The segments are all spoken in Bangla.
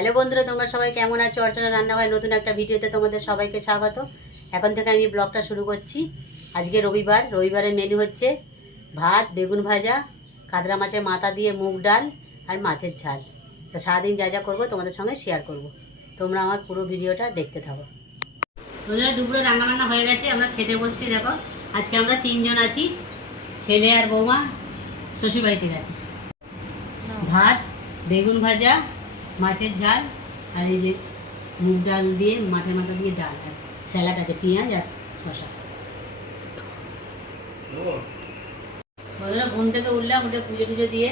হ্যালো বন্ধুরা, তোমরা সবাই কেমন আছো? অর্চনা রান্নাঘর নতুন একটা ভিডিওতে তোমাদের সবাইকে স্বাগত। এখন থেকে আমি ব্লগটা শুরু করছি। আজকে রবিবারের মেনু হচ্ছে ভাত, বেগুন ভাজা, কাতলা মাছের মাথা দিয়ে মুগ ডাল আর মাছের ঝাল। তো সারাদিন যা যা করবো তোমাদের সঙ্গে শেয়ার করব। তোমরা আমার পুরো ভিডিওটা দেখতে থাকো। বন্ধুরা, দুপুরে রান্নাবান্না হয়ে গেছে, আমরা খেতে বসছি। দেখো, আজকে আমরা 3 জন আছি, ছেলে আর বৌমা শ্বশুরবাড়িতে গেছে। ভাত, বেগুন ভাজা, মাছের ঝাল আর এই যে মুগ ডাল দিয়ে মাছের মাথা দিয়ে ডাল, আর স্যালাড আছে, পেঁয়াজ আর শসা। বন্ধুরা, ঘুম থেকে উঠলাম, উঠে পুজো টুজো দিয়ে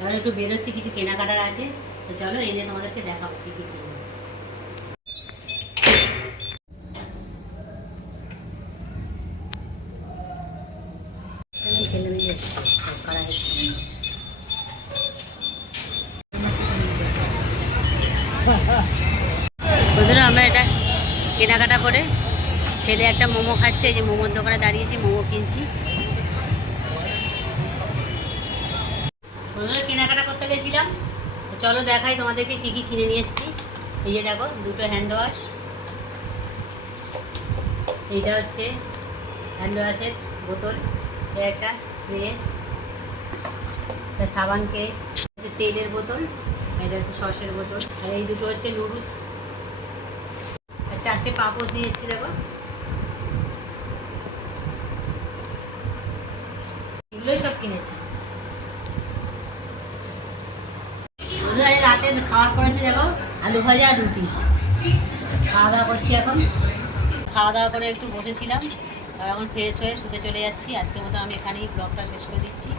এবার একটু বেরোচ্ছি, কিছু কেনাকাটার আছে। তো চলো, এই যে তোমাদেরকে দেখাবো কী কী কিনবো। ছেলে মেয়ে কারা বন্ধুরা, আমরা এটা কেনাকাটা করে ছেলে একটা মোমো খাচ্ছে, এই যে মোমোর দোকানে দাঁড়িয়েছি, মোমো কিনছি। বন্ধুরা, কেনাকাটা করতে গেছিলাম, চলো দেখাই তোমাদেরকে কী কী কিনে নিয়ে এসেছি। এই যে দেখো, 2টো হ্যান্ড ওয়াশ, এইটা হচ্ছে হ্যান্ড ওয়াশের বোতল, একটা স্প্রে, একটা সাবান কেস, তেলের বোতল, এটা হচ্ছে সসের বোতল, আর এই দুটো হচ্ছে নুডলস, আর 4টে পাপোশ নিয়ে এসেছি। দেখো, এগুলোই সব কিনেছি। রাতে খাওয়ার করেছে, দেখো, আলু ভাজা আর রুটি। খাওয়া দাওয়া করছি এখন। খাওয়া দাওয়া করে একটু বসেছিলাম, আর এখন ফ্রেশ হয়ে শুতে চলে যাচ্ছি। আজকের মতো আমি এখানেই ব্লগটা শেষ করে দিচ্ছি।